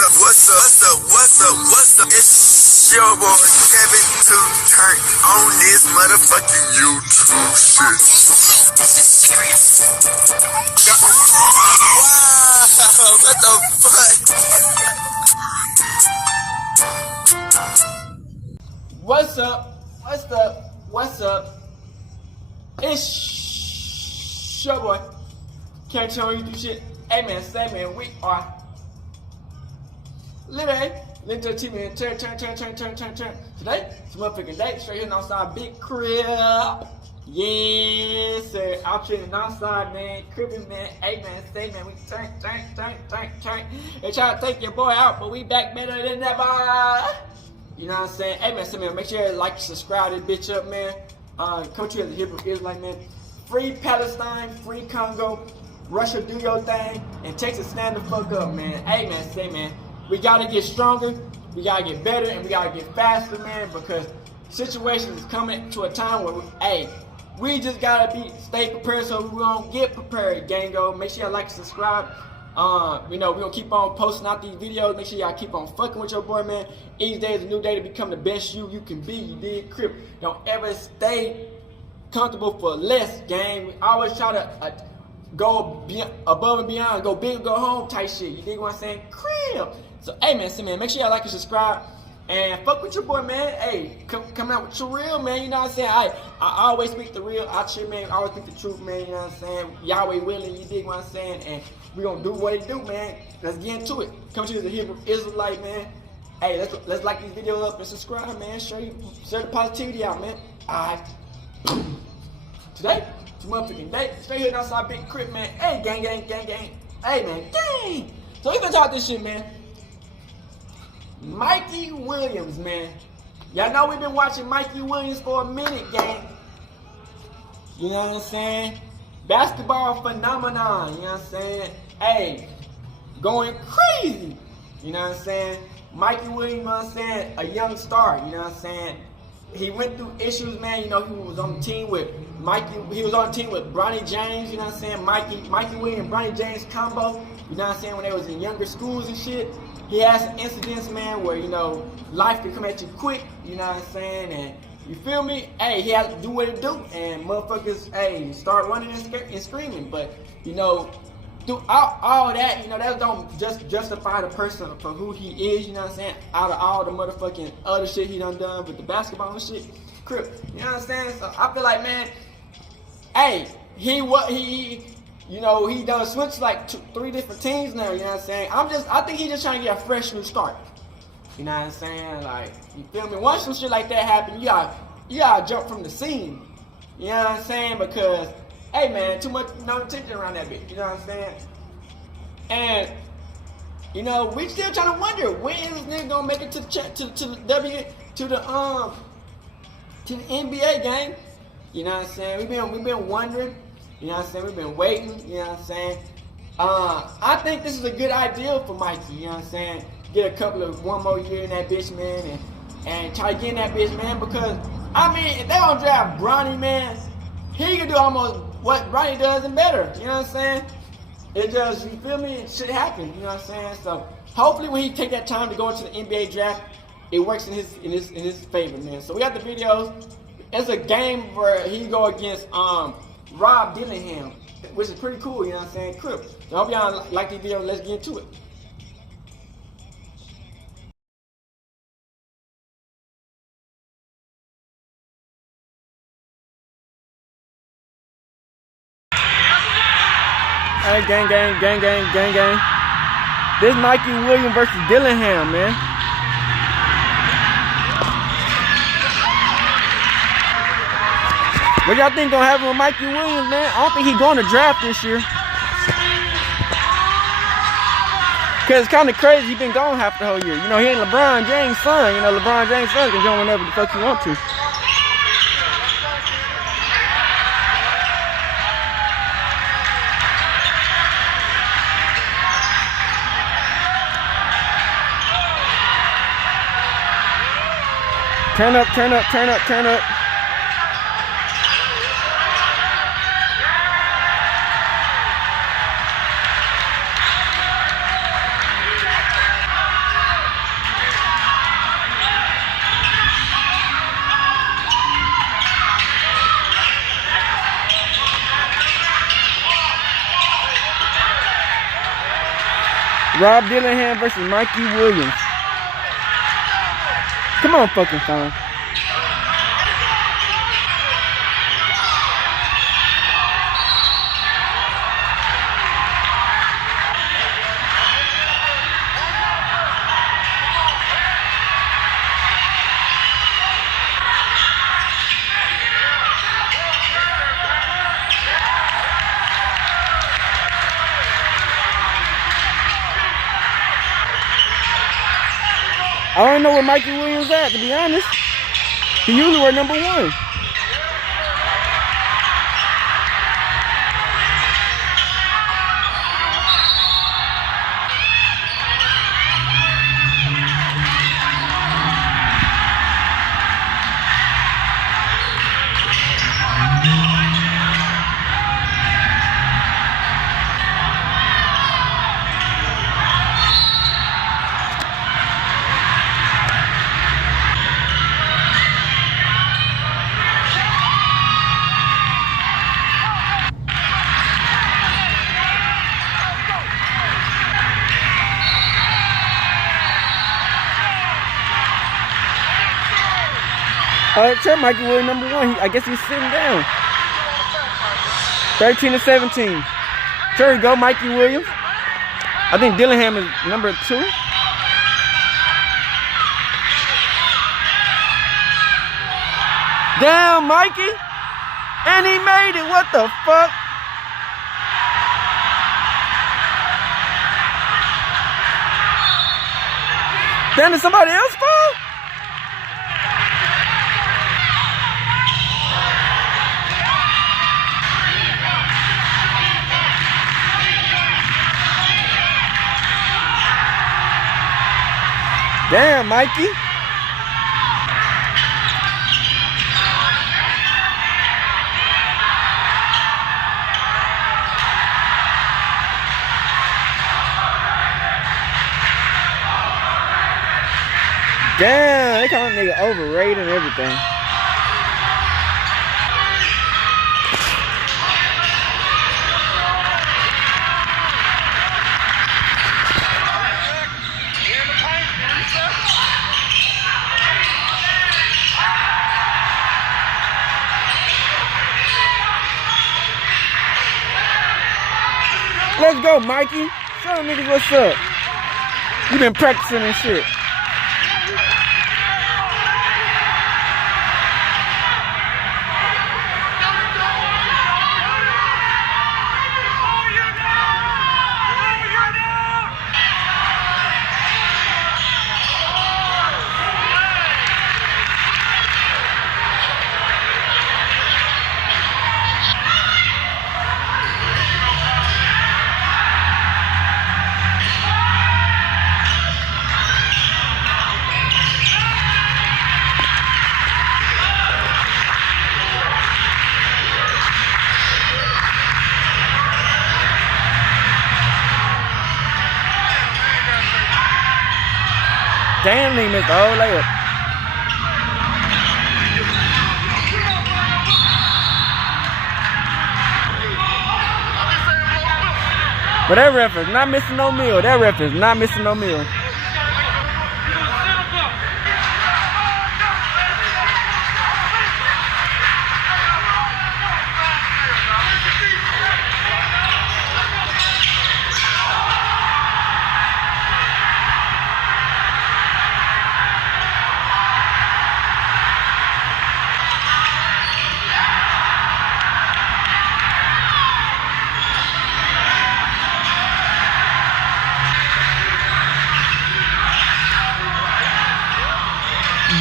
What's up? It's your boy Kevin to turn on this motherfucking YouTube shit. This is serious. Wow, what the fuck? What's up? It's your boy. Can't tell you do shit. Hey man, say man, we are literally link to the TV and turn. Today, it's motherfucking day, straight here outside, big crib. Yes, sir. I'm chilling outside, man. Cribbing, man. Hey man, say man, we turn. They try to take your boy out, but we back better than ever. You know what I'm saying? Hey man, say man, make sure you like, subscribe this bitch up, man. Come to the Hebrew Israelite, man. Free Palestine, free Congo. Russia, do your thing, and Texas, stand the fuck up, man. Hey, man, say, man, we gotta get stronger, we gotta get better, and we gotta get faster, man, because situations is coming to a time where, we just gotta stay prepared so we don't get prepared, gango. Make sure y'all like and subscribe. We gonna keep on posting out these videos. Make sure y'all keep on fucking with your boy, man. Each day is a new day to become the best you can be. You dig, Crip? Don't ever stay comfortable for less, gang. We always try to go above and beyond, go big, go home type shit. You dig what I'm saying? Crib. So, hey man, make sure y'all like and subscribe. And fuck with your boy, man. Hey, come out with your real, man. You know what I'm saying? I always speak the real. I chill, man. I always speak the truth, man. You know what I'm saying? Yahweh willing, you dig what I'm saying? And we gonna do what it do, man. Let's get into it. Come to the Hebrew Israelite, man. Hey, let's like these videos up and subscribe, man. Share the positivity out, man. Alright. Today, it's motherfucking day. Straight here outside big crib, man. Hey, gang. Hey, man, gang. So we gonna talk this shit, man. Mikey Williams, man. Y'all know we've been watching Mikey Williams for a minute, gang. You know what I'm saying? Basketball phenomenon, you know what I'm saying? Hey, going crazy. You know what I'm saying? Mikey Williams, you know what I'm saying? A young star, you know what I'm saying? He went through issues, man. You know, he was on the team with he was on the team with Bronny James, you know what I'm saying? Mikey Williams, Bronny James combo, you know what I'm saying? When they was in younger schools and shit. He had some incidents, man, where, you know, life can come at you quick, you know what I'm saying? And you feel me? Hey, he had to do what he do, and motherfuckers, hey, start running and screaming. But, you know, through all that, you know, that don't just justify the person for who he is, you know what I'm saying? Out of all the motherfucking other shit he done with the basketball and shit. Crip, you know what I'm saying? So I feel like, man, hey, he done switched like 3 different teams now, you know what I'm saying? I think he just trying to get a fresh new start. You know what I'm saying? Like, you feel me? Once some shit like that happen, you gotta jump from the scene. You know what I'm saying? Because, hey man, too much attention around that bitch. You know what I'm saying? And, you know, we still trying to wonder, when is this nigga gonna make it to the NBA game? You know what I'm saying? We've been wondering. You know what I'm saying? We've been waiting. You know what I'm saying? I think this is a good idea for Mikey. You know what I'm saying? Get one more year in that bitch, man, and try to get in that bitch, man. Because I mean, if they don't draft Bronny, man, he can do almost what Bronny does and better. You know what I'm saying? It just, you feel me? It should happen. You know what I'm saying? So hopefully, when he take that time to go into the NBA draft, it works in his favor, man. So we got the videos. It's a game where he go against Rob Dillingham, which is pretty cool, you know what I'm saying? Crip. So I hope y'all like this video. Let's get into it. Hey, gang. This Mikey Williams versus Dillingham, man. What y'all think gonna happen with Mikey Williams, man? I don't think he's going to draft this year. Cause it's kind of crazy. He been gone half the whole year. You know, he ain't LeBron James' son. You know, LeBron James' son can join whenever the fuck he want to. Turn up. Rob Dillingham versus Mikey Williams. Come on, fucking phone. I don't know where Mikey Williams at, to be honest. He usually wear number 1. Sure, Mikey Williams number 1. I guess he's sitting down. 13-17. Sure you go, Mikey Williams. I think Dillingham is number 2. Damn, Mikey. And he made it. What the fuck? Damn, did somebody else fall? Damn, Mikey. Damn, they call that nigga overrated and everything. Let's go, Mikey. Show them niggas what's up. You been practicing and shit. Damn, they missed the whole layup. But that ref is not missing no meal. That ref is not missing no meal.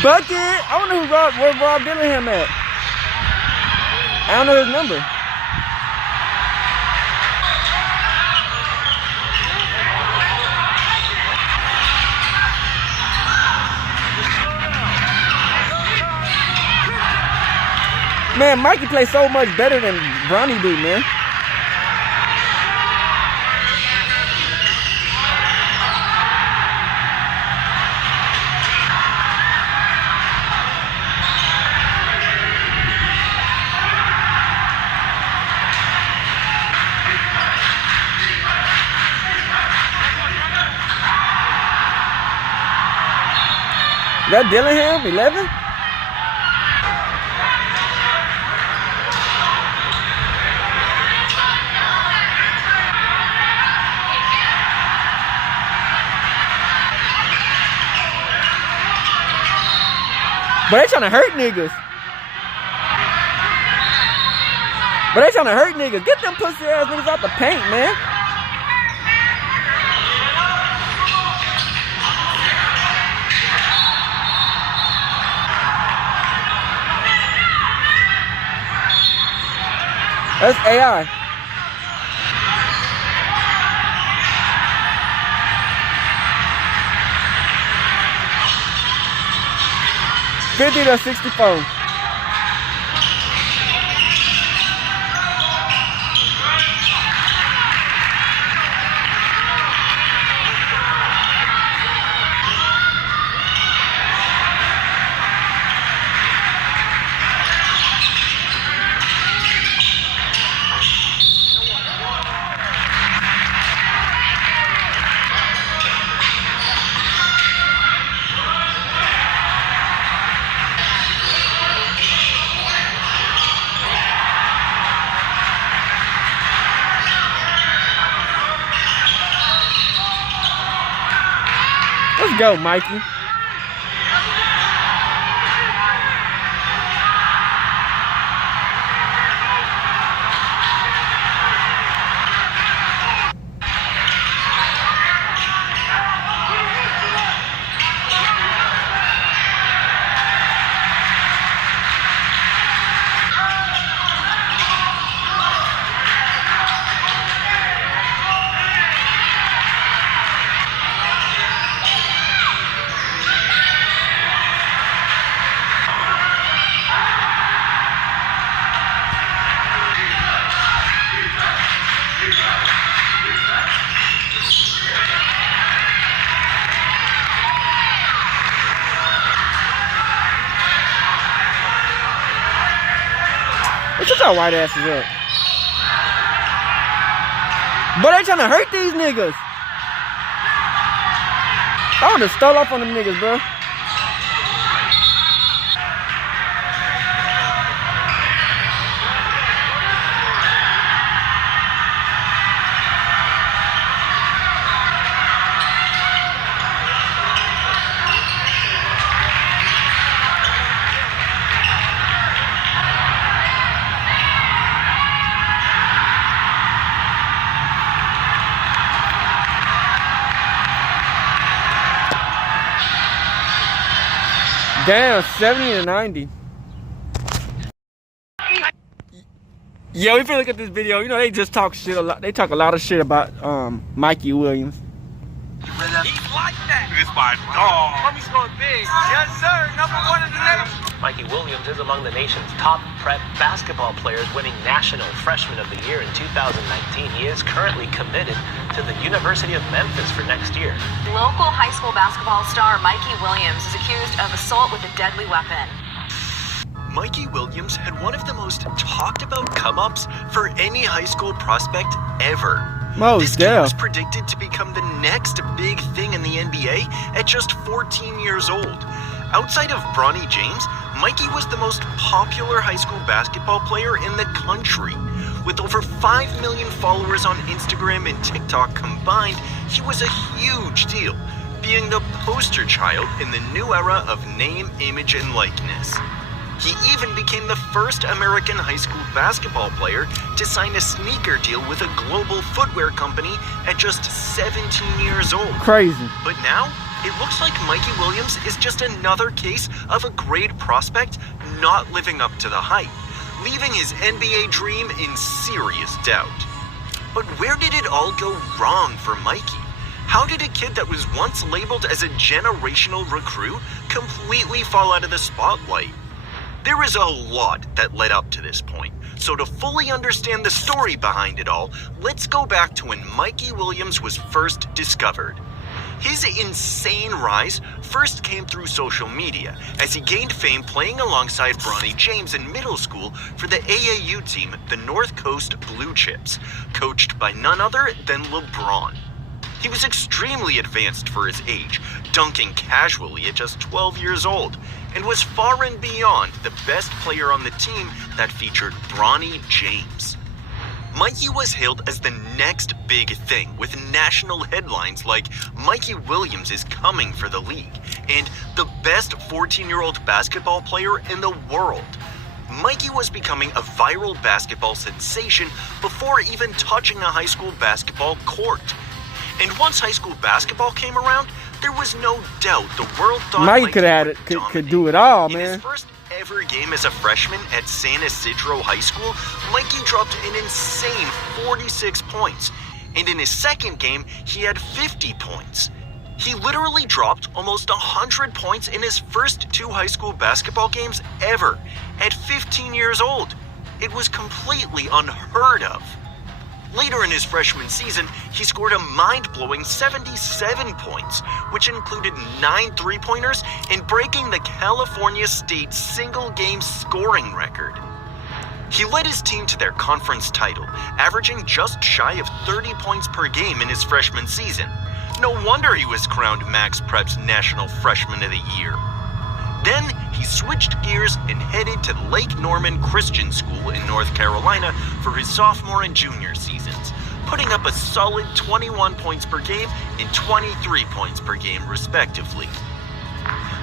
Bucket! I don't know where Rob Dillingham at. I don't know his number. Man, Mikey plays so much better than Bronny do, man. that Dillingham? 11? But they trying to hurt niggas. Get them pussy ass niggas out the paint, man. That's AI. $50 to $64. Let's go, Mikey. Shut your white asses up. But they trying to hurt these niggas. I would have stole off on them niggas, bro. Damn, 70 to 90. Yo, if you look at this video, you know they just talk shit a lot. They talk a lot of shit about Mikey Williams. He's like that. It's my dog. Homie's going big. Yes, sir. #1 in the nation. Mikey Williams is among the nation's top prep basketball players, winning National Freshman of the Year in 2019. He is currently committed to the University of Memphis for next year. Local high school basketball star Mikey Williams is accused of assault with a deadly weapon. Mikey Williams had one of the most talked about come-ups for any high school prospect ever. This kid was predicted to become the next big thing in the NBA at just 14 years old. Outside of Bronny James, Mikey was the most popular high school basketball player in the country. With over 5 million followers on Instagram and TikTok combined, he was a huge deal, being the poster child in the new era of name, image, and likeness. He even became the first American high school basketball player to sign a sneaker deal with a global footwear company at just 17 years old. Crazy. But now, it looks like Mikey Williams is just another case of a great prospect not living up to the hype, leaving his NBA dream in serious doubt. But where did it all go wrong for Mikey? How did a kid that was once labeled as a generational recruit completely fall out of the spotlight? There is a lot that led up to this point, so to fully understand the story behind it all, let's go back to when Mikey Williams was first discovered. His insane rise first came through social media, as he gained fame playing alongside Bronny James in middle school for the AAU team, the North Coast Blue Chips, coached by none other than LeBron. He was extremely advanced for his age, dunking casually at just 12 years old, and was far and beyond the best player on the team that featured Bronny James. Mikey was hailed as the next big thing, with national headlines like Mikey Williams is coming for the league and the best 14-year-old basketball player in the world. Mikey was becoming a viral basketball sensation before even touching a high school basketball court. And once high school basketball came around, there was no doubt the world thought Mikey could do it all, man. In his first ever game as a freshman at San Isidro High School, Mikey dropped an insane 46 points. And in his second game, he had 50 points. He literally dropped almost 100 points in his first 2 high school basketball games ever, at 15 years old. It was completely unheard of. Later in his freshman season, he scored a mind-blowing 77 points, which included 9 three-pointers and breaking the California State single-game scoring record. He led his team to their conference title, averaging just shy of 30 points per game in his freshman season. No wonder he was crowned Max Prep's National Freshman of the Year. Then he switched gears and headed to Lake Norman Christian School in North Carolina for his sophomore and junior seasons, putting up a solid 21 points per game and 23 points per game respectively.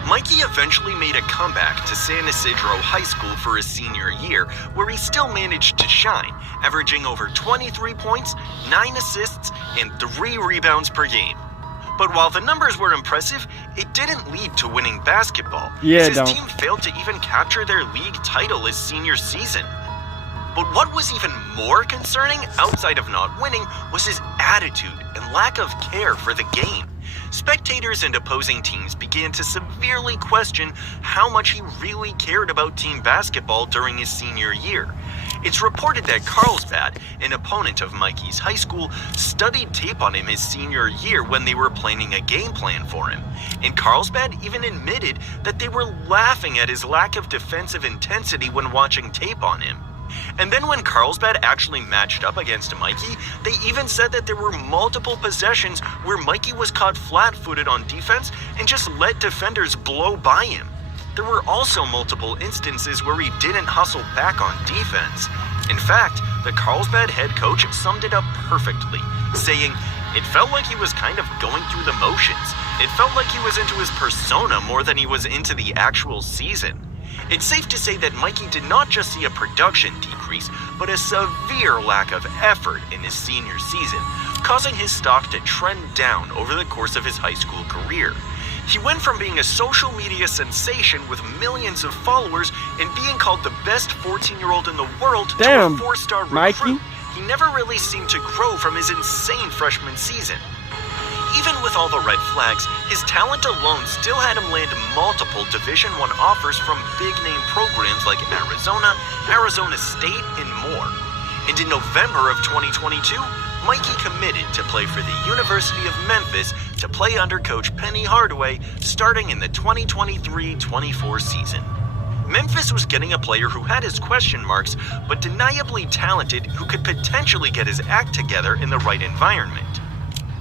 Mikey eventually made a comeback to San Isidro High School for his senior year, where he still managed to shine, averaging over 23 points, 9 assists, and 3 rebounds per game. But while the numbers were impressive, it didn't lead to winning basketball, as his team failed to even capture their league title his senior season. But what was even more concerning, outside of not winning, was his attitude and lack of care for the game. Spectators and opposing teams began to severely question how much he really cared about team basketball during his senior year. It's reported that Carlsbad, an opponent of Mikey's high school, studied tape on him his senior year when they were planning a game plan for him. And Carlsbad even admitted that they were laughing at his lack of defensive intensity when watching tape on him. And then when Carlsbad actually matched up against Mikey, they even said that there were multiple possessions where Mikey was caught flat-footed on defense and just let defenders blow by him. There were also multiple instances where he didn't hustle back on defense. In fact, the Carlsbad head coach summed it up perfectly, saying, "It felt like he was kind of going through the motions. It felt like he was into his persona more than he was into the actual season." It's safe to say that Mikey did not just see a production decrease, but a severe lack of effort in his senior season, causing his stock to trend down over the course of his high school career. He went from being a social media sensation with millions of followers and being called the best 14-year-old in the world to a 4-star recruit. He never really seemed to grow from his insane freshman season. Even with all the red flags, his talent alone still had him land multiple Division I offers from big-name programs like Arizona, Arizona State, and more. And in November of 2022, Mikey committed to play for the University of Memphis to play under Coach Penny Hardaway starting in the 2023-24 season. Memphis was getting a player who had his question marks, but deniably talented who could potentially get his act together in the right environment.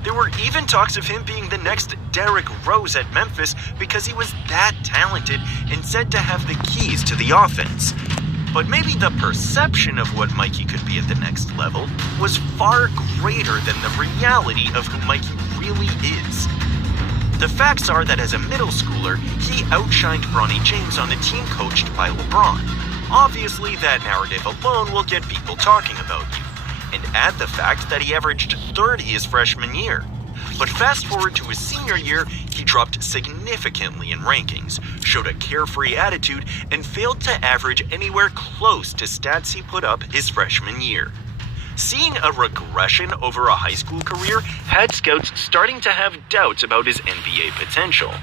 There were even talks of him being the next Derrick Rose at Memphis because he was that talented and said to have the keys to the offense. But maybe the perception of what Mikey could be at the next level was far greater than the reality of who Mikey really is. The facts are that as a middle schooler, he outshined Bronny James on a team coached by LeBron. Obviously, that narrative alone will get people talking about you. And add the fact that he averaged 30 his freshman year. But fast forward to his senior year, he dropped significantly in rankings, showed a carefree attitude, and failed to average anywhere close to stats he put up his freshman year. Seeing a regression over a high school career had scouts starting to have doubts about his NBA potential.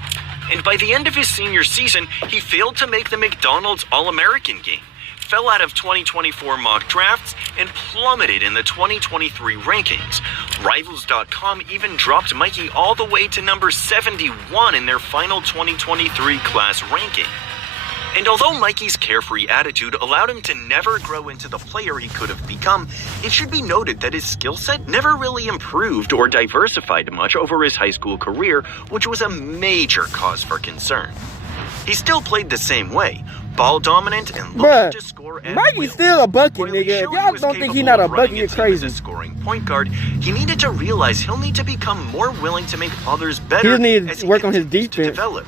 And by the end of his senior season, he failed to make the McDonald's All-American game, fell out of 2024 mock drafts, and plummeted in the 2023 rankings. Rivals.com even dropped Mikey all the way to number 71 in their final 2023 class ranking. And although Mikey's carefree attitude allowed him to never grow into the player he could have become, it should be noted that his skill set never really improved or diversified much over his high school career, which was a major cause for concern. He still played the same way, ball dominant and looking to score at Mikey's will. still a bucket, While nigga. he If showed y'all was don't think he's capable not a of running bucket, you're a team crazy. as a scoring point guard, he needed to realize he'll need to become more willing to make others better. He needs as to work on his continues to defense. develop.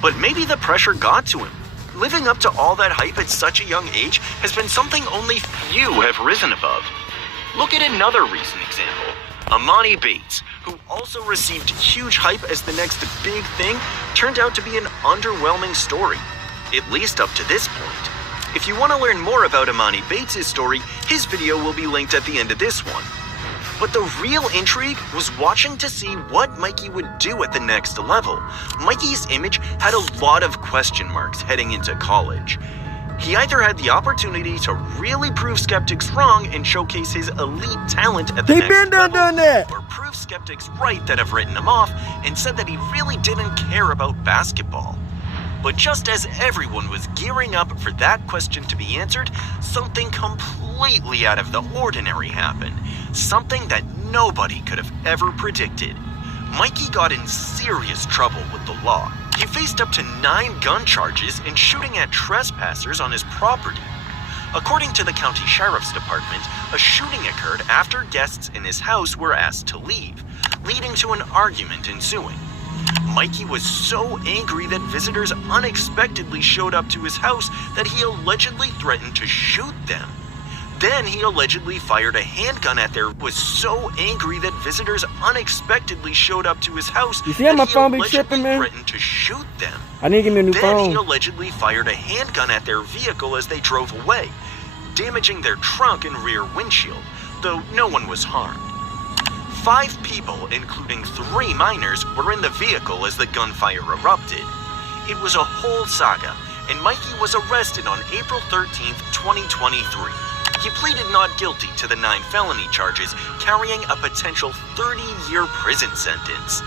But maybe the pressure got to him. Living up to all that hype at such a young age has been something only few have risen above. Look at another recent example. Amani Bates, who also received huge hype as the next big thing, turned out to be an underwhelming story, at least up to this point. If you want to learn more about Amani Bates' story, his video will be linked at the end of this one. But the real intrigue was watching to see what Mikey would do at the next level. Mikey's image had a lot of question marks heading into college. He either had the opportunity to really prove skeptics wrong and showcase his elite talent at the next level, or prove skeptics right that have written him off and said that he really didn't care about basketball. But just as everyone was gearing up for that question to be answered, something completely out of the ordinary happened. Something that nobody could have ever predicted. Mikey got in serious trouble with the law. He faced up to 9 gun charges and shooting at trespassers on his property. According to the county sheriff's department, a shooting occurred after guests in his house were asked to leave, leading to an argument ensuing. Mikey was so angry that visitors unexpectedly showed up to his house that he allegedly threatened to shoot them. Then he allegedly fired a handgun at their was so angry that visitors unexpectedly showed up to his house. You see how my phone be allegedly tripping, man? threatened to shoot them. I need to give me a new Then phone. he allegedly fired a handgun at their vehicle as they drove away, damaging their trunk and rear windshield, though no one was harmed. 5 people, including 3 minors, were in the vehicle as the gunfire erupted. It was a whole saga, and Mikey was arrested on April 13th, 2023. He pleaded not guilty to the 9 felony charges, carrying a potential 30-year prison sentence.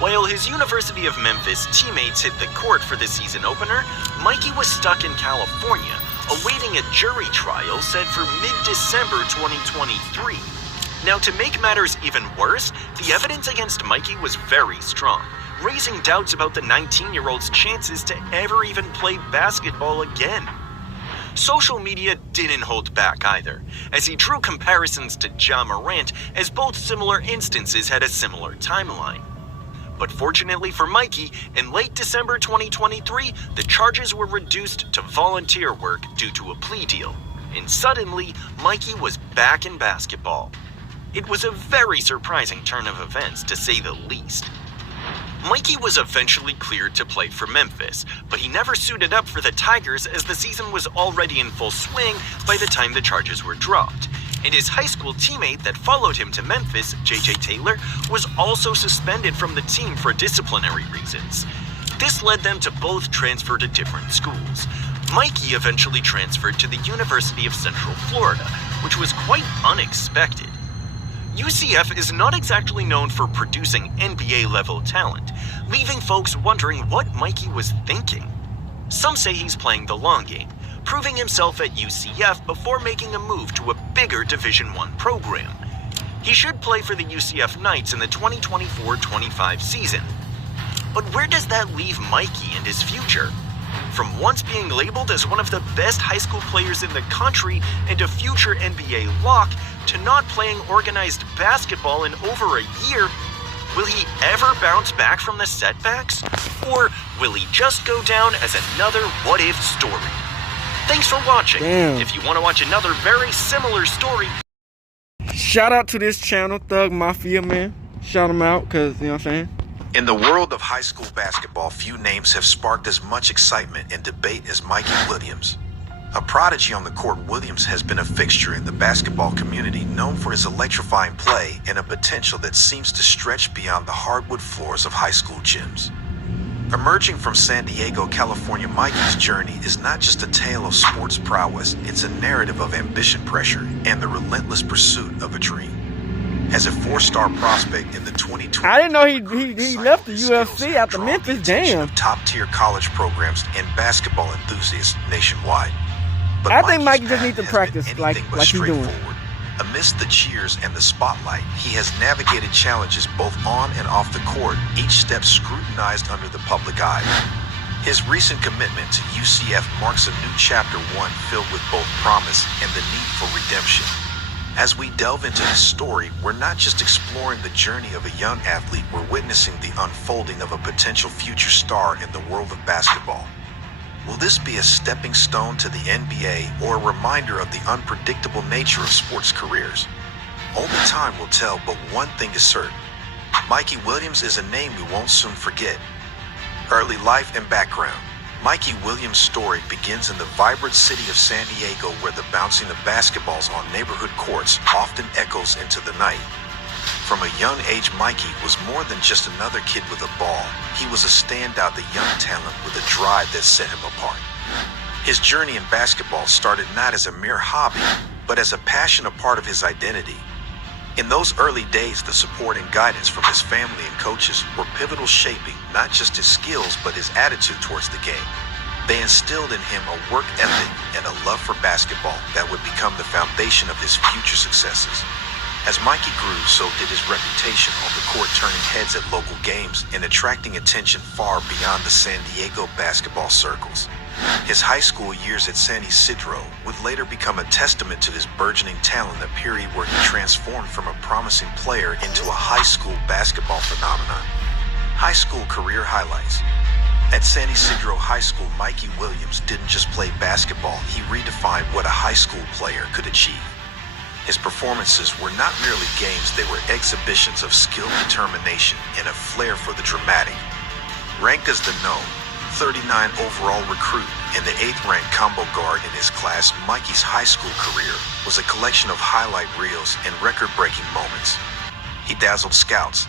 While his University of Memphis teammates hit the court for the season opener, Mikey was stuck in California, awaiting a jury trial set for mid-December 2023. Now, to make matters even worse, the evidence against Mikey was very strong, raising doubts about the 19-year-old's chances to ever even play basketball again. Social media didn't hold back either, as he drew comparisons to Ja Morant, as both similar instances had a similar timeline. But fortunately for Mikey, in late December 2023, the charges were reduced to volunteer work due to a plea deal. And suddenly, Mikey was back in basketball. It was a very surprising turn of events, to say the least. Mikey was eventually cleared to play for Memphis, but he never suited up for the Tigers as the season was already in full swing by the time the charges were dropped. And his high school teammate that followed him to Memphis, J.J. Taylor, was also suspended from the team for disciplinary reasons. This led them to both transfer to different schools. Mikey eventually transferred to the University of Central Florida, which was quite unexpected. UCF is not exactly known for producing NBA-level talent, leaving folks wondering what Mikey was thinking. Some say he's playing the long game, proving himself at UCF before making a move to a bigger Division I program. He should play for the UCF Knights in the 2024-25 season. But where does that leave Mikey and his future? From once being labeled as one of the best high school players in the country and a future NBA lock, to not playing organized basketball in over a year, will he ever bounce back from the setbacks? Or will he just go down as another what-if story? Thanks for watching. Damn. If you want to watch another very similar story... Shout out to this channel, Thug Mafia, man. Shout him out, because, you know what I'm saying? In the world of high school basketball, few names have sparked as much excitement and debate as Mikey Williams. A prodigy on the court, Williams has been a fixture in the basketball community, known for his electrifying play and a potential that seems to stretch beyond the hardwood floors of high school gyms. Emerging from San Diego, California, Mikey's journey is not just a tale of sports prowess, it's a narrative of ambition, pressure, and the relentless pursuit of a dream. As a 4-star prospect in the 2020, I didn't know he left the UFC after Memphis. Damn. Top-tier college programs and basketball enthusiasts nationwide. But I think Mikey just path needs to has practice been like anything but he's doing. straightforward. Amidst the cheers and the spotlight, he has navigated challenges both on and off the court, each step scrutinized under the public eye. His recent commitment to UCF marks a new chapter, one filled with both promise and the need for redemption. As we delve into his story, we're not just exploring the journey of a young athlete, we're witnessing the unfolding of a potential future star in the world of basketball. Will this be a stepping stone to the NBA or a reminder of the unpredictable nature of sports careers? Only time will tell, but one thing is certain. Mikey Williams is a name we won't soon forget. Early life and background. Mikey Williams' story begins in the vibrant city of San Diego, where the bouncing of basketballs on neighborhood courts often echoes into the night. From a young age, Mikey was more than just another kid with a ball. He was a standout, the young talent with a drive that set him apart. His journey in basketball started not as a mere hobby, but as a passion, a part of his identity. In those early days, the support and guidance from his family and coaches were pivotal, shaping not just his skills, but his attitude towards the game. They instilled in him a work ethic and a love for basketball that would become the foundation of his future successes. As Mikey grew, so did his reputation on the court, turning heads at local games and attracting attention far beyond the San Diego basketball circles. His high school years at San Isidro would later become a testament to his burgeoning talent, a period where he transformed from a promising player into a high school basketball phenomenon. High school career highlights. At San Isidro High School, Mikey Williams didn't just play basketball, he redefined what a high school player could achieve. His performances were not merely games, they were exhibitions of skill, determination, and a flair for the dramatic. Ranked as the Knoe 39 overall recruit and the 8th-ranked combo guard in his class, Mikey's high school career was a collection of highlight reels and record-breaking moments. He dazzled scouts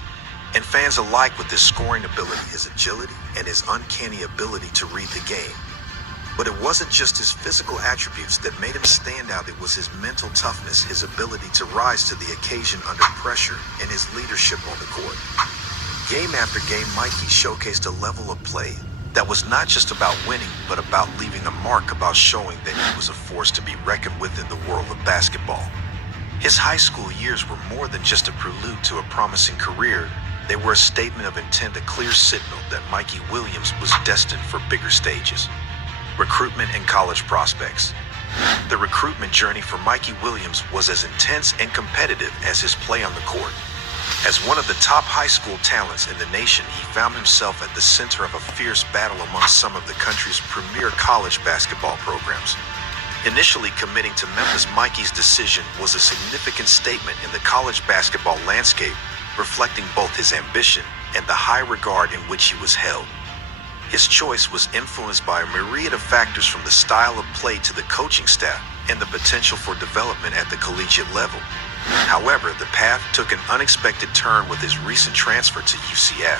and fans alike with his scoring ability, his agility, and his uncanny ability to read the game. But it wasn't just his physical attributes that made him stand out, it was his mental toughness, his ability to rise to the occasion under pressure, and his leadership on the court. Game after game, Mikey showcased a level of play that was not just about winning, but about leaving a mark, about showing that he was a force to be reckoned with in the world of basketball. His high school years were more than just a prelude to a promising career. They were a statement of intent, a clear signal that Mikey Williams was destined for bigger stages. Recruitment and college prospects. The recruitment journey for Mikey Williams was as intense and competitive as his play on the court. As one of the top high school talents in the nation, he found himself at the center of a fierce battle among some of the country's premier college basketball programs. Initially committing to Memphis, Mikey's decision was a significant statement in the college basketball landscape, reflecting both his ambition and the high regard in which he was held. His choice was influenced by a myriad of factors, from the style of play to the coaching staff and the potential for development at the collegiate level. However, the path took an unexpected turn with his recent transfer to UCF.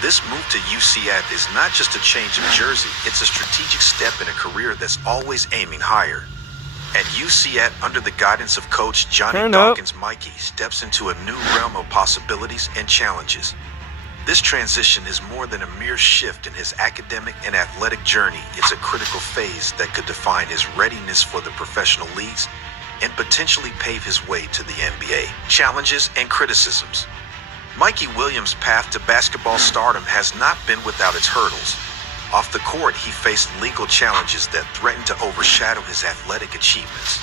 This move to UCF is not just a change of jersey, it's a strategic step in a career that's always aiming higher. At UCF, under the guidance of Coach Johnny Dawkins, Mikey steps into a new realm of possibilities and challenges. This transition is more than a mere shift in his academic and athletic journey. It's a critical phase that could define his readiness for the professional leagues and potentially pave his way to the NBA. Challenges and criticisms. Mikey Williams' path to basketball stardom has not been without its hurdles. Off the court, he faced legal challenges that threatened to overshadow his athletic achievements.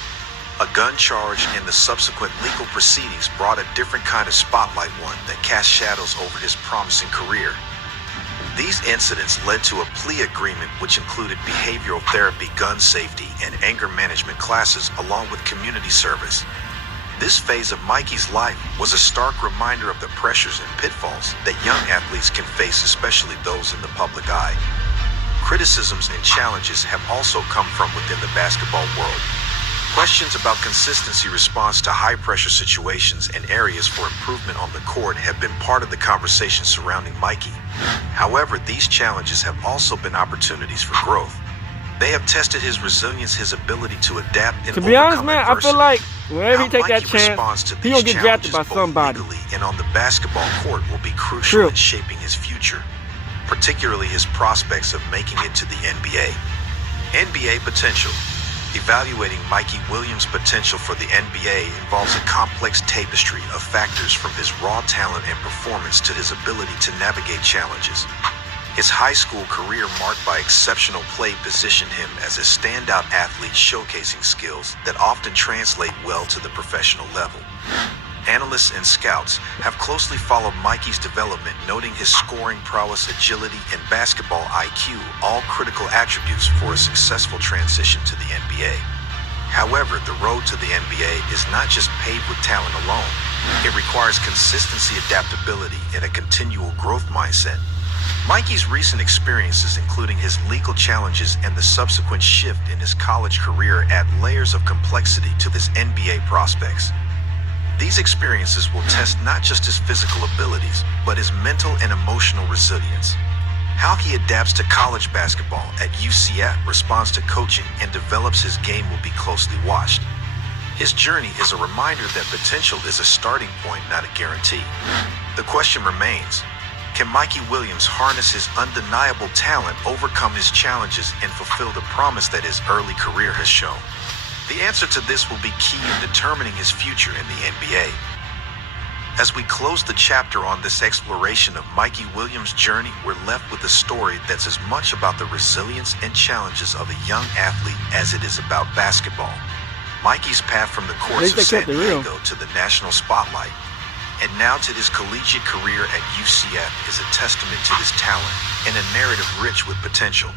A gun charge and the subsequent legal proceedings brought a different kind of spotlight, one that cast shadows over his promising career. These incidents led to a plea agreement which included behavioral therapy, gun safety, and anger management classes, along with community service. This phase of Mikey's life was a stark reminder of the pressures and pitfalls that young athletes can face, especially those in the public eye. Criticisms and challenges have also come from within the basketball world. Questions about consistency, response to high-pressure situations, and areas for improvement on the court have been part of the conversation surrounding Mikey. However, these challenges have also been opportunities for growth. They have tested his resilience, his ability to adapt and to be honest, overcome man, I adversity. feel like whenever he take How that Mikey responds chance, to he these gonna get drafted challenges by both somebody. legally and on the basketball court will be crucial True. in shaping his future, particularly his prospects of making it to the NBA. NBA potential. Evaluating Mikey Williams' potential for the NBA involves a complex tapestry of factors from his raw talent and performance to his ability to navigate challenges. His high school career marked by exceptional play positioned him as a standout athlete showcasing skills that often translate well to the professional level. Analysts and scouts have closely followed Mikey's development, noting his scoring prowess, agility, and basketball IQ, all critical attributes for a successful transition to the NBA. However, the road to the NBA is not just paved with talent alone. It requires consistency, adaptability, and a continual growth mindset. Mikey's recent experiences, including his legal challenges and the subsequent shift in his college career, add layers of complexity to his NBA prospects. These experiences will test not just his physical abilities, but his mental and emotional resilience. How he adapts to college basketball at UCF, responds to coaching, and develops his game will be closely watched. His journey is a reminder that potential is a starting point, not a guarantee. The question remains, can Mikey Williams harness his undeniable talent, overcome his challenges, and fulfill the promise that his early career has shown? The answer to this will be key in determining his future in the NBA. As we close the chapter on this exploration of Mikey Williams' journey, we're left with a story that's as much about the resilience and challenges of a young athlete as it is about basketball. Mikey's path from the courts of San Diego to the national spotlight, and now to his collegiate career at UCF, is a testament to his talent and a narrative rich with potential.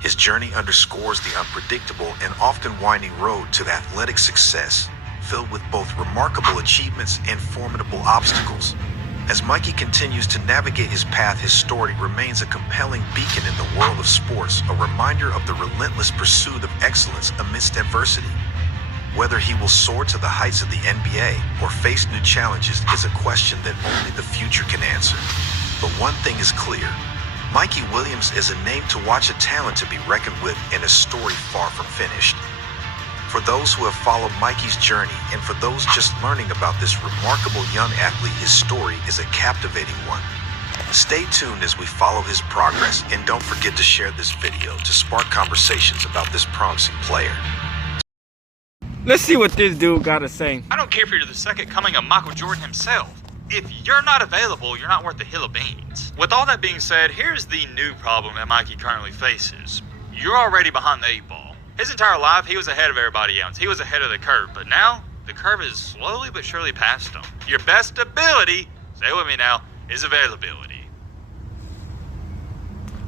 His journey underscores the unpredictable and often winding road to athletic success, filled with both remarkable achievements and formidable obstacles. As Mikey continues to navigate his path, his story remains a compelling beacon in the world of sports, a reminder of the relentless pursuit of excellence amidst adversity. Whether he will soar to the heights of the NBA or face new challenges is a question that only the future can answer. But one thing is clear. Mikey Williams is a name to watch, a talent to be reckoned with, and a story far from finished. For those who have followed Mikey's journey, and for those just learning about this remarkable young athlete, his story is a captivating one. Stay tuned as we follow his progress, and don't forget to share this video to spark conversations about this promising player. Let's see what this dude got to say. I don't care if you're the second coming of Michael Jordan himself. If you're not available, you're not worth a hill of beans. With all that being said, here's the new problem that Mikey currently faces. You're already behind the 8-ball. His entire life, he was ahead of everybody else. He was ahead of the curve, but now the curve is slowly but surely past him. Your best ability, say it with me now, is availability.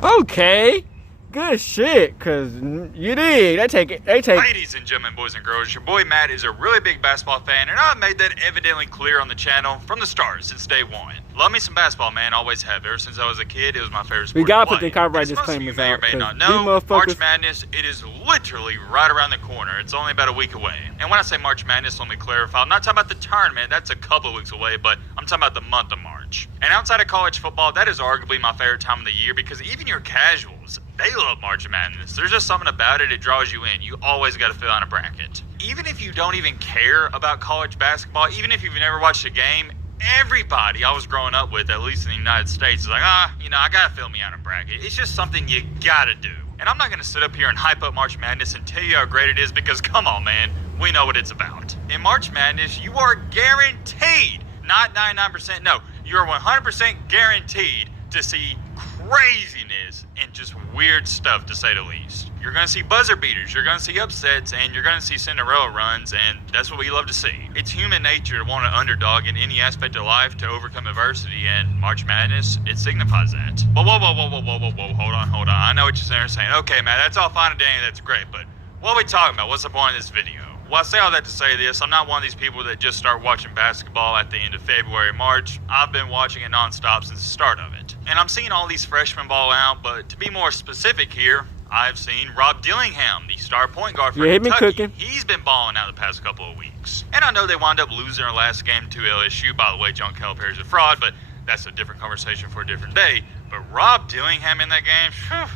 Okay. Good shit, cause you did. They take. Ladies and gentlemen, boys and girls, your boy Matt is a really big basketball fan, and I've made that evidently clear on the channel from the start since day one. Love me some basketball, man. Always have. Ever since I was a kid, it was my favorite sport. We gotta to put play. the copyright As most of you disclaimers may or out. may not These know, March motherfuckers. Madness, it is literally right around the corner. It's only about a week away. And when I say March Madness, let me clarify. I'm not talking about the tournament. That's a couple of weeks away, but I'm talking about the month of March. And outside of college football, that is arguably my favorite time of the year because even your casuals, they love March Madness. There's just something about it, it draws you in. You always got to fill out a bracket. Even if you don't even care about college basketball, even if you've never watched a game, everybody I was growing up with, at least in the United States, is like, I got to fill me out a bracket. It's just something you got to do. And I'm not going to sit up here and hype up March Madness and tell you how great it is because, come on, man, we know what it's about. In March Madness, you are guaranteed, not 99%, no, you're 100% guaranteed to see craziness and just weird stuff, to say the least. You're going to see buzzer beaters, you're going to see upsets, and you're going to see Cinderella runs, and that's what we love to see. It's human nature to want an underdog in any aspect of life to overcome adversity, and March Madness, it signifies that. Whoa, hold on. I know what you're saying. Okay, man, that's all fine and dandy, that's great, but what are we talking about? What's the point of this video? Well, I say all that to say this. I'm not one of these people that just start watching basketball at the end of February, March. I've been watching it nonstop since the start of it. And I'm seeing all these freshmen ball out, but to be more specific here, I've seen Rob Dillingham, the star point guard for Kentucky. He's been balling out the past couple of weeks. And I know they wound up losing their last game to LSU. By the way, John Calipari's a fraud, but that's a different conversation for a different day. But Rob Dillingham in that game,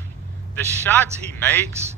the shots he makes,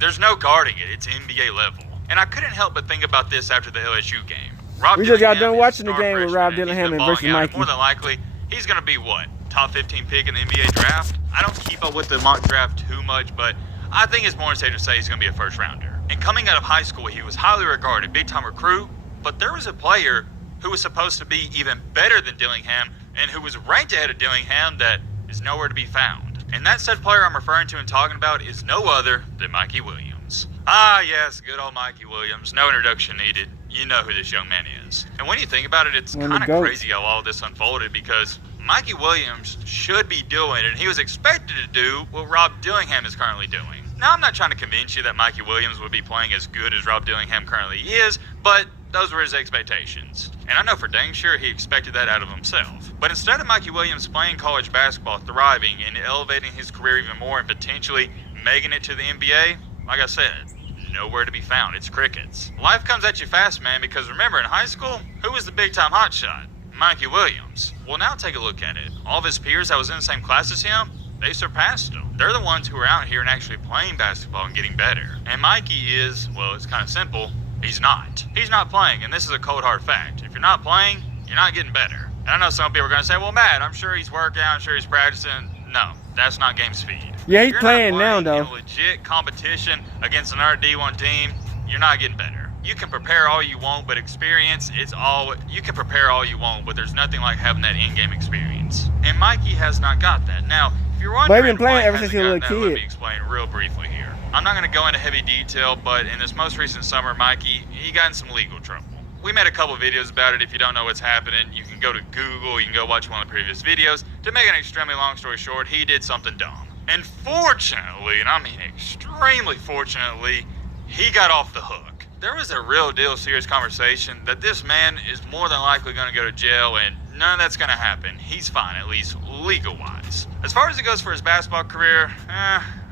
There's no guarding it. It's NBA level. And I couldn't help but think about this after the LSU game. We just got done watching the game with Rob Dillingham and versus Mikey. More than likely, he's going to be what? Top 15 pick in the NBA draft? I don't keep up with the mock draft too much, but I think it's more safe to say he's going to be a first rounder. And coming out of high school, he was highly regarded, big time recruit, but there was a player who was supposed to be even better than Dillingham and who was ranked ahead of Dillingham that is nowhere to be found. And that said player I'm referring to and talking about is no other than Mikey Williams. Ah, yes, good old Mikey Williams. No introduction needed. You know who this young man is. And when you think about it, it's kind of crazy how all this unfolded because Mikey Williams should be doing, and he was expected to do, what Rob Dillingham is currently doing. Now, I'm not trying to convince you that Mikey Williams would be playing as good as Rob Dillingham currently is, but those were his expectations. And I know for dang sure he expected that out of himself. But instead of Mikey Williams playing college basketball, thriving, and elevating his career even more and potentially making it to the NBA, like I said, nowhere to be found. It's crickets. Life comes at you fast, man, because remember, in high school, who was the big-time hotshot? Mikey Williams. Well, now take a look at it. All of his peers that was in the same class as him, they surpassed him. They're the ones who are out here and actually playing basketball and getting better. And Mikey is, well, it's kind of simple. He's not. He's not playing, and this is a cold, hard fact. If you're not playing, you're not getting better. And I know some people are going to say, well, Matt, I'm sure he's working out, I'm sure he's practicing. No, that's not game speed. Yeah, he's playing now, though. In legit competition against another D1 team, you're not getting better. You can prepare all you want, but experience, you can prepare all you want, but there's nothing like having that in-game experience. And Mikey has not got that. Now, if you're wondering, been playing ever since he was a little kid. Let me explain real briefly here. I'm not going to go into heavy detail, but in this most recent summer, Mikey, he got in some legal trouble. We made a couple videos about it. If you don't know what's happening, you can go to Google, you can go watch one of the previous videos. To make an extremely long story short, he did something dumb. And fortunately, and I mean extremely fortunately, he got off the hook. There was a real deal serious conversation that this man is more than likely going to go to jail, and none of that's going to happen. He's fine, at least legal-wise. As far as it goes for his basketball career,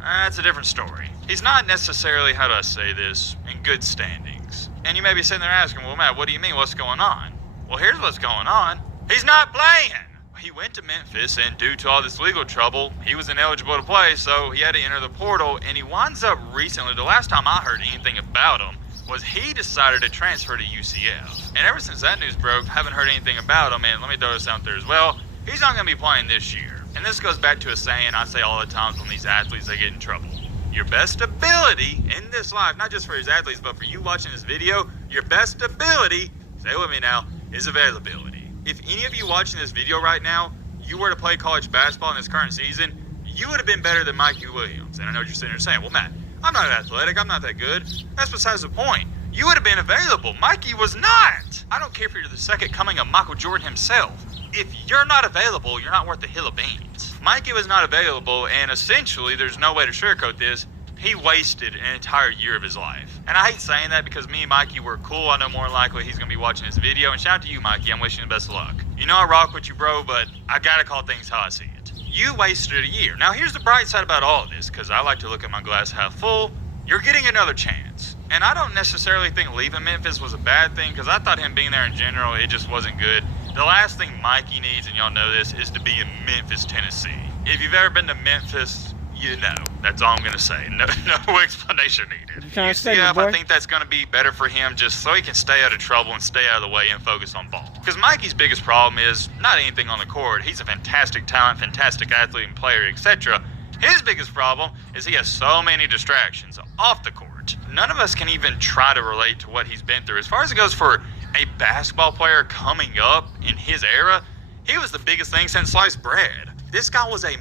that's a different story. He's not necessarily, how do I say this, in good standings. And you may be sitting there asking, well, Matt, what do you mean? What's going on? Well, here's what's going on. He's not playing. He went to Memphis, and due to all this legal trouble, he was ineligible to play, so he had to enter the portal, and he winds up recently, the last time I heard anything about him, was he decided to transfer to UCF. And ever since that news broke, haven't heard anything about him, and let me throw this out there as well, he's not going to be playing this year. And this goes back to a saying I say all the times when these athletes, they get in trouble. Your best ability in this life, not just for his athletes, but for you watching this video, your best ability, say it with me now, is availability. If any of you watching this video right now, you were to play college basketball in this current season, you would have been better than Mikey Williams. And I know what you're sitting there saying, well, Matt, I'm not athletic, I'm not that good. That's besides the point. You would have been available. Mikey was not. I don't care if you're the second coming of Michael Jordan himself. If you're not available, you're not worth a hill of beans. Mikey was not available, and essentially, there's no way to sugarcoat this, he wasted an entire year of his life. And I hate saying that because me and Mikey were cool. I know more than likely he's going to be watching this video. And shout out to you, Mikey. I'm wishing you the best of luck. You know I rock with you, bro, but I got to call things how I see it. You wasted a year. Now, here's the bright side about all of this, because I like to look at my glass half full. You're getting another chance. And I don't necessarily think leaving Memphis was a bad thing, because I thought him being there in general, it just wasn't good. The last thing Mikey needs, and y'all know this, is to be in Memphis, Tennessee. If you've ever been to Memphis, you know. That's all I'm going to say. No explanation needed. UCF, I think that's going to be better for him just so he can stay out of trouble and stay out of the way and focus on ball. Because Mikey's biggest problem is not anything on the court. He's a fantastic talent, fantastic athlete and player, etc. His biggest problem is he has so many distractions off the court. None of us can even try to relate to what he's been through. As far as it goes for a basketball player coming up in his era, he was the biggest thing since sliced bread. This guy was a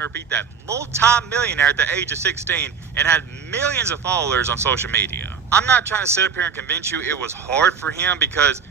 repeat that, multi-millionaire at the age of 16 and had millions of followers on social media. I'm not trying to sit up here and convince you it was hard for him because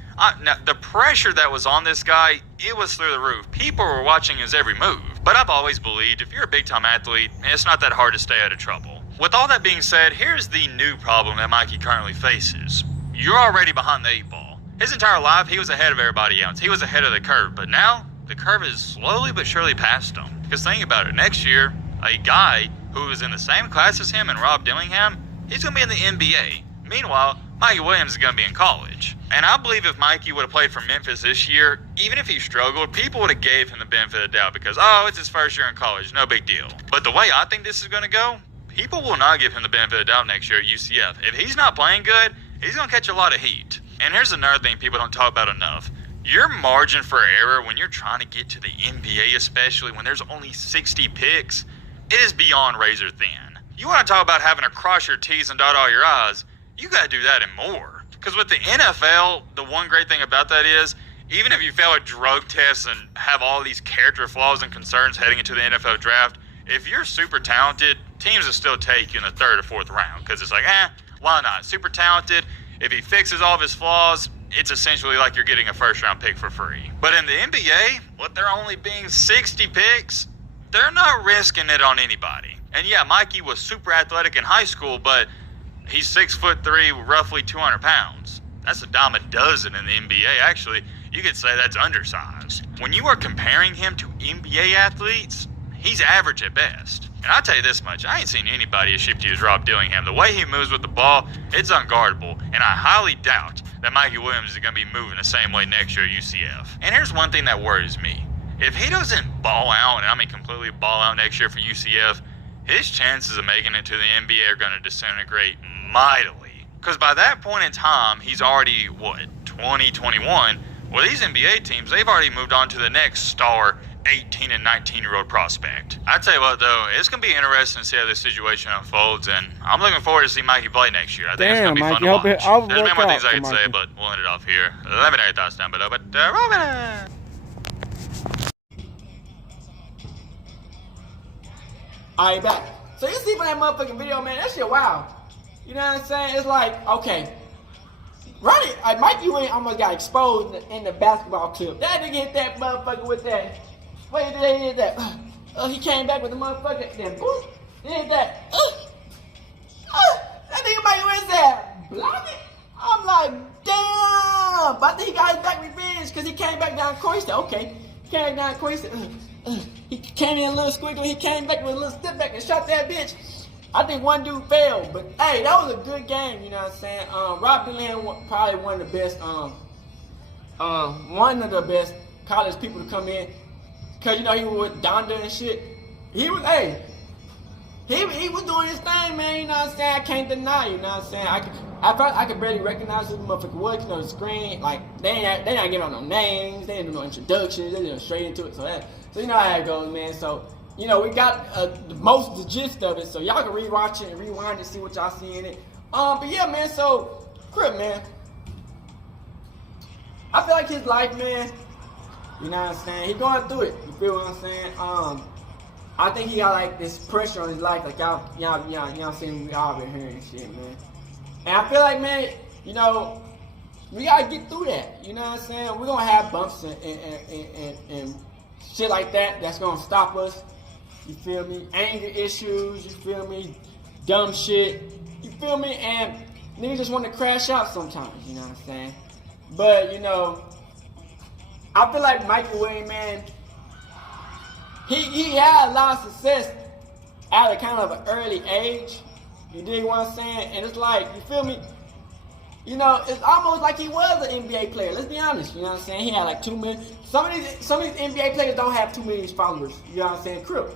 the pressure that was on this guy, it was through the roof. People were watching his every move. But I've always believed if you're a big-time athlete, it's not that hard to stay out of trouble. With all that being said, here's the new problem that Mikey currently faces. You're already behind the 8 ball. His entire life, he was ahead of everybody else. He was ahead of the curve. But now, the curve is slowly but surely past him. Because think about it, next year, a guy who was in the same class as him and Rob Dillingham, he's going to be in the NBA. Meanwhile, Mikey Williams is going to be in college. And I believe if Mikey would have played for Memphis this year, even if he struggled, people would have gave him the benefit of the doubt because, oh, it's his first year in college, no big deal. But the way I think this is going to go, people will not give him the benefit of the doubt next year at UCF. If he's not playing good, he's going to catch a lot of heat. And here's another thing people don't talk about enough. Your margin for error when you're trying to get to the NBA, especially when there's only 60 picks, it is beyond razor thin. You want to talk about having to cross your T's and dot all your I's, you got to do that and more. Because with the NFL, the one great thing about that is, even if you fail a drug test and have all these character flaws and concerns heading into the NFL draft, if you're super talented, teams will still take you in the 3rd or 4th round. Because it's like, why not? Super talented. If he fixes all of his flaws, it's essentially like you're getting a 1st-round pick for free. But in the NBA, with there only being 60 picks, they're not risking it on anybody. And yeah, Mikey was super athletic in high school, but he's 6'3", roughly 200 pounds. That's a dime a dozen in the NBA. Actually, you could say that's undersized. When you are comparing him to NBA athletes, he's average at best. And I'll tell you this much, I ain't seen anybody as shifty as Rob Dillingham. The way he moves with the ball, it's unguardable. And I highly doubt that Mikey Williams is going to be moving the same way next year at UCF. And here's one thing that worries me. If he doesn't ball out, and I mean completely ball out next year for UCF, his chances of making it to the NBA are going to disintegrate mightily. Because by that point in time, he's already, 20, 21? Well, these NBA teams, they've already moved on to the next star 18 and 19-year-old prospect. I tell you what, though, it's going to be interesting to see how this situation unfolds, and I'm looking forward to see Mikey play next year. I think it's going to be fun to watch. There's many more things I could say, but we'll end it off here. Let me know your thoughts down below. But, Robin! Alright, back. So you see from that motherfucking video, man, that shit wild. You know what I'm saying? It's like, okay. Right, Mikey Williams almost got exposed in the basketball clip. That nigga hit that motherfucker with that. Wait, they hit that. He came back with the motherfucker. Then boom, he hit that. That nigga Mikey Williams said, block it. I'm like, damn. But I think he got his back revenge because he came back down court. He said, okay. He came down court. He said, he came in a little squiggly. He came back with a little step back and shot that bitch. I think one dude failed, but hey, that was a good game, you know what I'm saying? Rob Dillingham probably one of the best college people to come in. Cause you know he was with Donda and shit. He was he was doing his thing, man, you know what I'm saying? I can't deny, you know what I'm saying? I could barely recognize who the motherfucker was, you know, the screen, like they not giving out no names, they didn't do no introductions, they didn't straight into it, so you know how it goes, man. So you know, we got the gist of it, so y'all can rewatch it and rewind and see what y'all see in it. But yeah, man, so, Crip, man. I feel like his life, man, you know what I'm saying? He going through it, you feel what I'm saying? I think he got, like, this pressure on his life, like, y'all you know what I'm saying? We all been hearing shit, man. And I feel like, man, you know, we gotta get through that, you know what I'm saying? We're gonna have bumps and shit like that that's gonna stop us. You feel me? Anger issues, you feel me? Dumb shit, you feel me? And niggas just want to crash out sometimes, you know what I'm saying? But, you know, I feel like Mikey Williams, man, he had a lot of success at a kind of an early age. You dig what I'm saying? And it's like, you feel me? You know, it's almost like he was an NBA player. Let's be honest, you know what I'm saying? He had like 2 million. Some of these NBA players don't have 2 million followers, you know what I'm saying? Crip.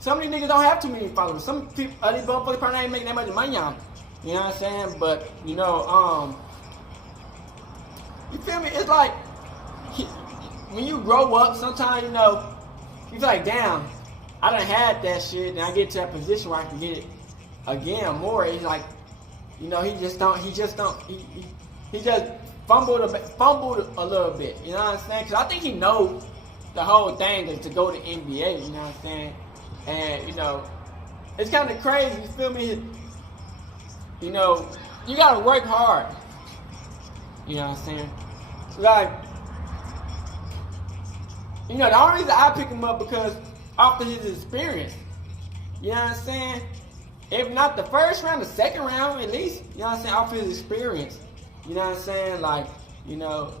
Some of these niggas don't have 2 million followers. Some people, these motherfuckers probably ain't making that much money on. You know what I'm saying? But, you know, you feel me? It's like, when you grow up, sometimes, you know, you feel like, damn, I done had that shit, and I get to that position where I can get it again more. He's like, you know, he just fumbled a little bit. You know what I'm saying? Because I think he knows the whole thing is to go to NBA, you know what I'm saying? And, you know, it's kind of crazy, you feel me? You know, you got to work hard. You know what I'm saying? Like, you know, the only reason I pick him up because after his experience. You know what I'm saying? If not the first round, the second round at least. You know what I'm saying? Off his experience. You know what I'm saying? Like, you know,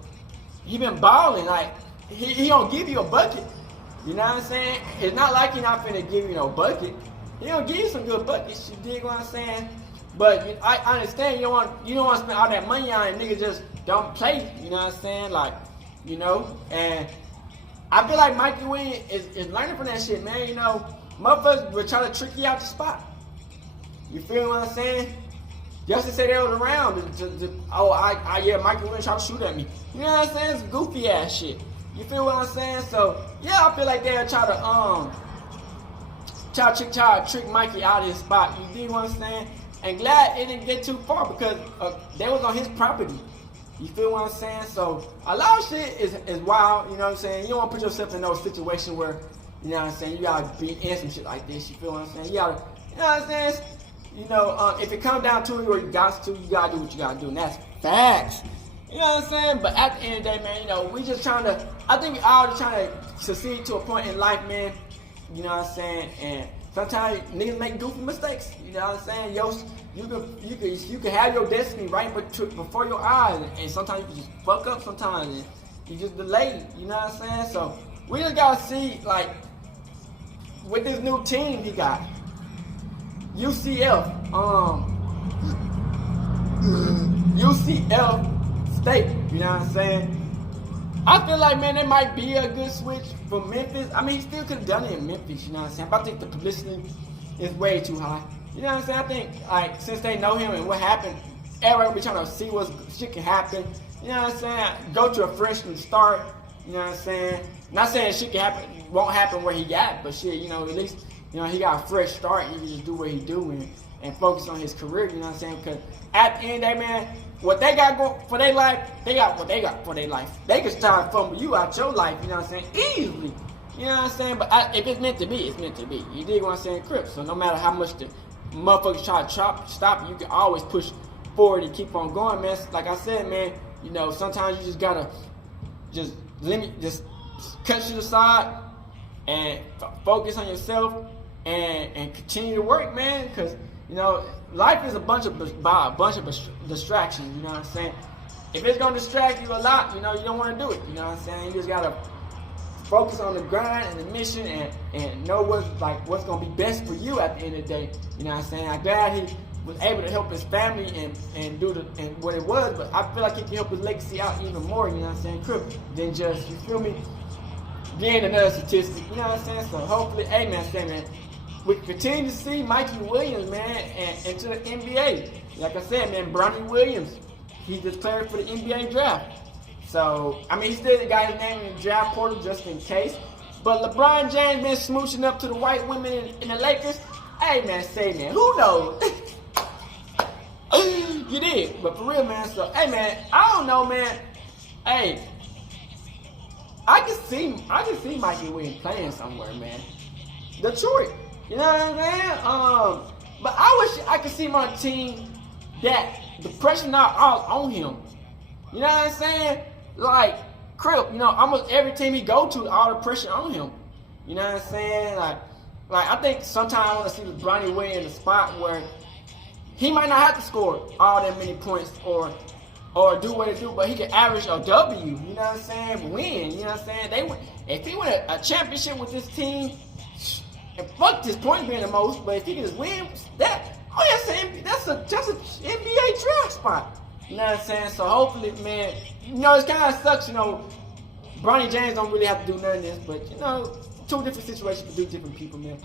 he been balling. Like, he don't give you a bucket. You know what I'm saying? It's not like he not finna give you no bucket. He don't give you some good buckets. You dig what I'm saying? But I understand you don't want to spend all that money on it. Niggas just don't play. You know what I'm saying? Like, you know, and I feel like Mikey Williams is learning from that shit, man. You know, motherfuckers will try to trick you out the spot. You feel what I'm saying? Just to say they was around. Mikey Williams tried to shoot at me. You know what I'm saying? It's goofy ass shit. You feel what I'm saying? So yeah, I feel like they'll try to trick Mikey out of his spot. You dig what I'm saying? And glad it didn't get too far because they was on his property. You feel what I'm saying? So a lot of shit is wild. You know what I'm saying? You don't want to put yourself in those situations where, you know what I'm saying, you gotta be in some shit like this. You feel what I'm saying? You gotta, you know what I'm saying? You know, if it comes down to it or you gotta do what you gotta do, and that's facts. You know what I'm saying? But at the end of the day, man, you know, we just I think we all just trying to succeed to a point in life, man. You know what I'm saying? And sometimes niggas make goofy mistakes. You know what I'm saying? You can have your destiny right before your eyes, and sometimes you can just fuck up sometimes, and you just delay. You know what I'm saying? So we just gotta see, like, with this new team he got, UCF State. You know what I'm saying? I feel like, man, it might be a good switch for Memphis. I mean, he still could have done it in Memphis, you know what I'm saying? But I think the publicity is way too high. You know what I'm saying? I think, like, since they know him and what happened, everybody will be trying to see what shit can happen. You know what I'm saying? Go to a freshman start. You know what I'm saying? Not saying shit can happen, won't happen where he got, but shit, you know, at least, you know, he got a fresh start. He can just do what he do and focus on his career. You know what I'm saying? Because at the end of the day, man, what they got going for their life, they got what they got for their life. They can start fumble you out your life, you know what I'm saying, easily. You know what I'm saying? But if it's meant to be, it's meant to be. You dig what I'm saying, Crip? So no matter how much the motherfuckers try to stop you, you can always push forward and keep on going, man. Like I said, man, you know, sometimes you just gotta just cut shit aside and focus on yourself and continue to work, man, because, you know, life is a bunch of distractions, you know what I'm saying? If it's gonna distract you a lot, you know, you don't want to do it, you know what I'm saying? You just gotta focus on the grind and the mission and know what's gonna be best for you at the end of the day, you know what I'm saying? I'm glad he was able to help his family and do what it was, but I feel like he can help his legacy out even more, you know what I'm saying, Crip, than just, you feel me, being another statistic, you know what I'm saying? So hopefully, hey man, we continue to see Mikey Williams, man, into the NBA. Like I said, man, Bronny Williams, he declared for the NBA draft. So, I mean, he still got his name in the draft portal just in case. But LeBron James been smooching up to the white women in the Lakers. Hey, man, who knows? You did, but for real, man. So, hey, man, I don't know, man. Hey, I can see Mikey Williams playing somewhere, man. Detroit. You know what I'm saying? But I wish I could see my team that the pressure not all on him. You know what I'm saying? Like, Crip, you know, almost every team he go to, all the pressure on him. You know what I'm saying? Like I think sometimes I want to see Bronny Williams in a spot where he might not have to score all that many points or do what he do, but he can average a W. You know what I'm saying? Win. You know what I'm saying? If he win a championship with this team. And fuck his point being the most, but if he can just win that's an NBA draft spot. You know what I'm saying? So hopefully, man, you know, it kind of sucks, you know, Bronny James don't really have to do none of this, but, you know, two different situations for two different people, man.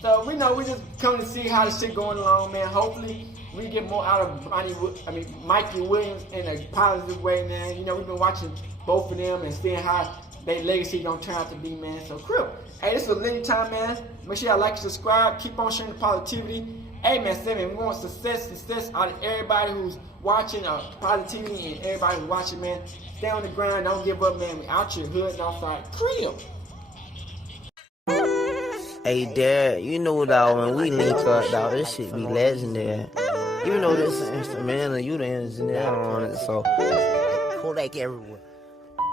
So we just come to see how the shit going along, man. Hopefully we get more out of Mikey Williams in a positive way, man. You know, we've been watching both of them and seeing how their legacy gonna turn out to be, man. So, Crip, hey, this was Lenny time, man. Make sure y'all like and subscribe. Keep on sharing the positivity. Hey, man, we want success out of everybody who's watching positivity and everybody who's watching, man. Stay on the grind. Don't give up, man. We out your hood and outside. Crip. Hey, Dad, you know, dog, when we link up, dog, this shit be legendary. You know this instrumental, you the engineer on it, so Kodak everywhere.